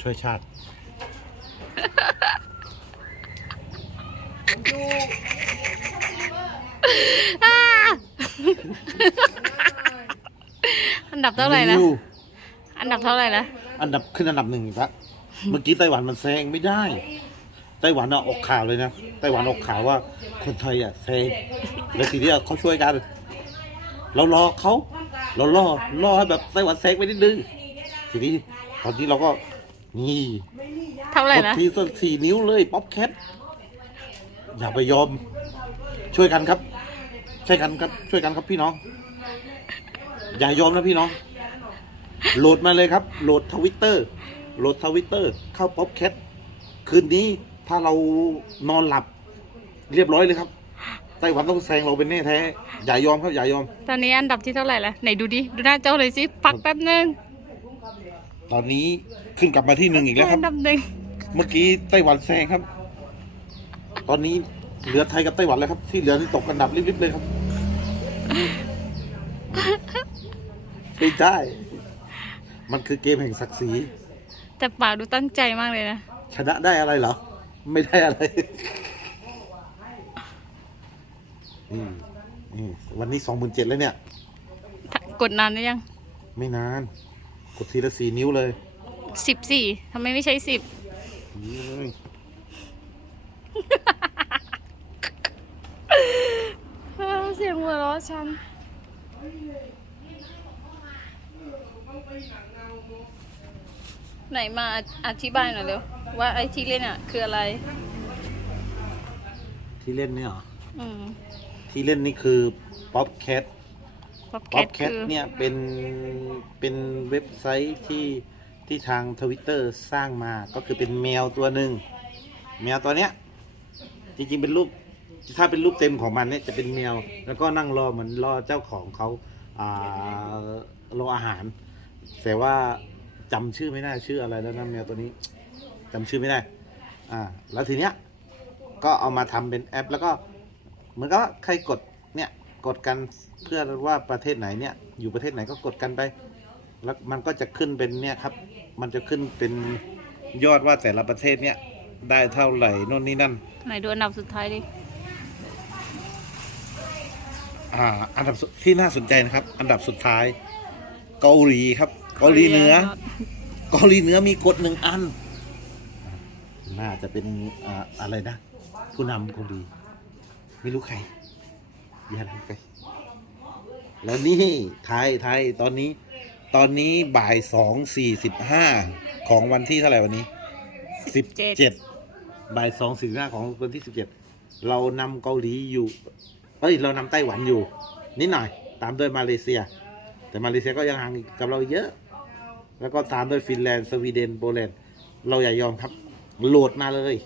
ช่วยชาติอ่าอันดับเท่าไหร่นะ วอันดับเท่าไหร่นะ อันดับขึ้นอันดับหนึ่งอีกแล้วเมื่อกี้ไต้หวันมันแซงไม่ได้ ไต้หวันอะออกข่าวเลยนะ ไต้หวันออกข่าวว่า คนไทยอะแซง แล้วทีนี้เขาช่วยกัน เรารอเขา เรารอรอให้แบบไต้หวันแซงไปนิดนึง ทีนี้ตอนนี้เราก็นี่เท่าไหร่กดนะทีสักสี่นิ้วเลยป๊อปแคทอย่าไปยอม ช่วยกันครับ ช่วยกันครับช่วยกันครับพี่น้อง อย่ายอมนะพี่น้อง โหลดมาเลยครับ โหลดทวิตเตอร์โหลดทวิตเตอร์เข้าป๊อปแคทคืนนี้ถ้าเรานอนหลับ เรียบร้อยเลยครับไต้หวันต้องแซงเราเป็นแน่แท้ อย่ายอมครับ อย่ายอม ตอนนี้อันดับที่เท่าไหร่แล้วไหนดูดิ ดูหน้าเจ้าเลยสิ พักแป๊บนึง ตอนนี้ขึ้นกลับมาที่หนึ่งอีกแล้วครัอับนดับหนึ่งเมื่อกี้ไต้หวันแซงครับ ตอนนี้เหลือไทยกับไต้หวันแล้วครับ ที่เหลือที่ตกอันดับริบๆเลยครับไม่ได้ มันคือเกมแห่งศักดิ์ศรี แต่ป่ากดูตั้งใจมากเลยนะ ชนะได้อะไรเหรอ ไม่ได้อะไรนี่นี่วันนี้สองหมื่นเจ็ดแล้วเนี่ย กดนานหรือยัง ไม่นาน กดทีละสี่นิ้วเลยสิบสี่ทำไมไม่ใช้สิบนี่เลยเสียงหัวเราะฉันไหนมาอธิบายหน่อยเร็วว่าไอ้ที่เล่นอะ คืออะไร ที่เล่นเนี่ยเหรออืมที่เล่นนี่คือ Popcat ป๊ อปแคป๊อทปแคทคือเนี่ยเป็นเป็นเว็บไซต์ที่ที่ทางทวิตเตอร์สร้างมาก็คือเป็นแมวตัวหนึ่งแมวตัวเนี้ยจริงๆเป็นรูปถ้าเป็นรูปเต็มของมันเนี่ยจะเป็นแมว แล้วก็นั่งรอเหมือนรอเจ้าของเขาอ่ารออาหาร แต่ว่าจำชื่อไม่ได้ชื่ออะไรแล้วนะแมวตัวนี้จำชื่อไม่ได้อ่าแล้วทีเนี้ยก็เอามาทำเป็นแอป แล้วก็เหมือนกับว่าใครกดเนี่ย กดกันเพื่อว่าประเทศไหนเนี่ยอยู่ประเทศไหนก็กดกันไป แล้วมันก็จะขึ้นเป็นเนี่ยครับ มันจะขึ้นเป็นยอดว่าแต่ละประเทศเนี่ยได้เท่าไหร่โน่นนี่นั่นไหนดูอันดับสุดท้ายดิอ่าอันดับสุดที่น่าสนใจนะครับ อันดับสุดท้าย เกาหลีครับ เกาหลีเหนือ เกาหลีเหนือมีกฎหนึ่งอัน น่าจะเป็นอ่าอะไรนะ ผู้นำเกาหลีไม่รู้ใคร อย่าลืมไปแล้วนี่ไทยไทยตอนนี้ ตอนนี้บ่ายสองสี่สิบห้าของวันที่เท่าไหร่วันนี้สิบเจ็ดบ่ายสองสี่ห้าของวันที่สิบเจ็ดเรานำเกาหลีอยู่เอ้ย เรานำไต้หวันอยู่ นิดหน่อย ตามด้วยมาเลเซีย แต่มาเลเซียก็ยังห่างกับเราเยอะ แล้วก็ตามด้วยฟินแลนด์สวีเดนโปแลนด์เราอย่ายอมครับ โหลดมาเลย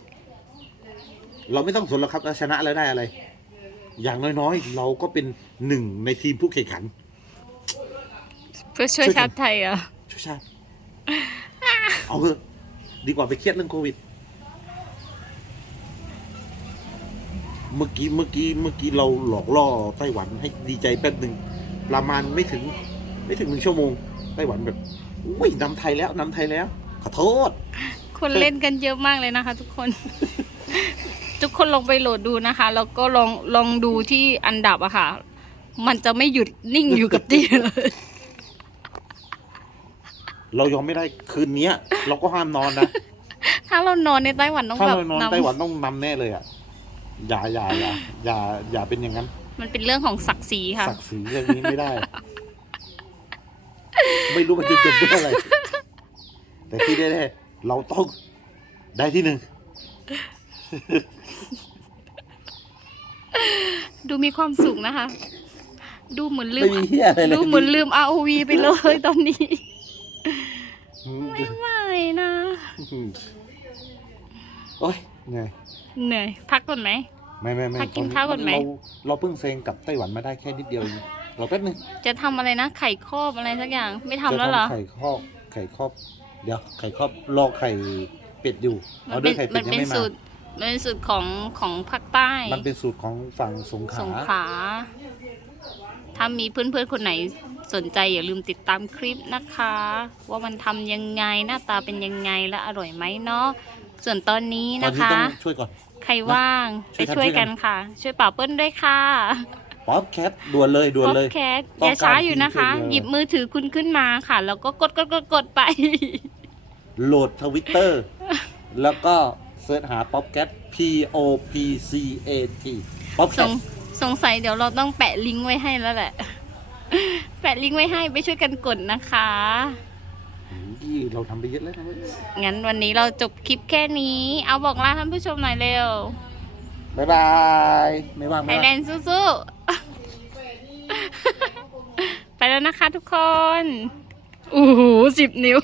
เราไม่ต้องสนหรอกครับว่าชนะแล้วได้อะไร อย่างน้อยๆ เราก็เป็นหนึ่งในทีมผู้แข่งขัน เพื่อช่วยช่วยกันชาติไทยเหรอะช่วยชาติ เอาเถอะดีกว่าไปเครียดเรื่องโควิด เมื่อกี้เมื่อกี้เมื่อกี้เราหลอกล่อไต้หวันให้ดีใจแป๊บหนึ่งประมาณไม่ถึง ไม่ถึงหนึ่งชั่วโมง ไต้หวันแบบอุ้ยนำไทยแล้วนำไทยแล้ว ขอโทษ คนเล่นกันเยอะมากเลยนะคะทุกคน ทุกคนลองไปโหลดดูนะคะ แล้วก็ลองลองดูที่อันดับอะค่ะ มันจะไม่หยุดนิ่งอยู่กับที่เลย เรายอมไม่ได้คืนเนี้ย เราก็ห้ามนอนนะ ถ้าเรานอนในไต้หวันต้องถ้าแบบเรานอนนำไต้หวันต้องนำแน่เลยอะอย่าอย่าอย่าอย่าอย่าเป็นอย่างนั้น มันเป็นเรื่องของศักดิ์ศรีค่ะ ศักดิ์ศรีเรื่องนี้ไม่ได้ ไม่รู้มันจะจบด้วยอะไร แต่ที่แน่ๆเราต้องได้ที่หนึ่ง ดูมีความสุขนะคะ ดูเหมือนลืไม่มมีเฮียอะไรเลย ดูเหมือนลืม ROV ไปเลยตอนนี้อืมไม่นะ โอ้ยไงเหนื่อย พักก่อนไหม ไม่ไม่ไม่พักกินข้าวก่อนไหม เราเราเพิ่งเซ็งกับไต้หวันมาได้แค่นิดเดียวเองเราแป๊บนึงจะทำอะไรนะ ไข่ครอบอะไรสักอย่าง ไม่ทำแล้วเหรอ จะไข่ครอบไข่ครอบ เดี๋ยวไข่ครอบรอไข่เป็ดอยู่มัเอานด้เป็วนยไข่เป็มัดนยังเป็นไม่มาสูตรมัน เป็นสูตรของของภาคใต้มันเป็นสูตรของฝั่งสงขสลางขลาถ้ามีเพื่อนๆคนไหนสนใจอย่าลืมติดตามคลิปนะคะ ว่ามันทำยังไงหน้าตาเป็นยังไงและอร่อยไหมเนาะส่วนตอนนี้ตอนนะนี้คะ ต้องช่วยก่อน ใครว่างช่ไปวยกันช่วยช่วยกักันนค่ะ ช่วยป่าเปิ้ลด้วยค่ะป๊อปแคทด่วนเลยด่วนพอเลดยแคสต์ต้อองการย่าช้าอยู่นะคะ ที่ช่วยเหลือ หยิบมือถือคุณขึ้นมาค่ะ แล้วก็กดกดกดกดไป โหลดทวิตเตอร์แล้วก็เสิร์ชหาป๊อปแคท P O P C A T ป๊อปแคสทงสงสัยเดี๋ยวเราต้องแปะลิงก์ไว้ให้แล้วแหละ แปะลิงก์ไว้ให้ไปช่วยกันกดนะคะเราทำไปเยอะแล้วนะเว้ยงั้นวันนี้เราจบคลิปแค่นี้ เอาบอกลาท่านผู้ชมหน่อยเร็วบ๊ายบาย ไม่ว่างไทไม่ยว่างแลนด์สู้ๆ ไปแล้วนะคะทุกคนโอ้โหสิบนิ้ว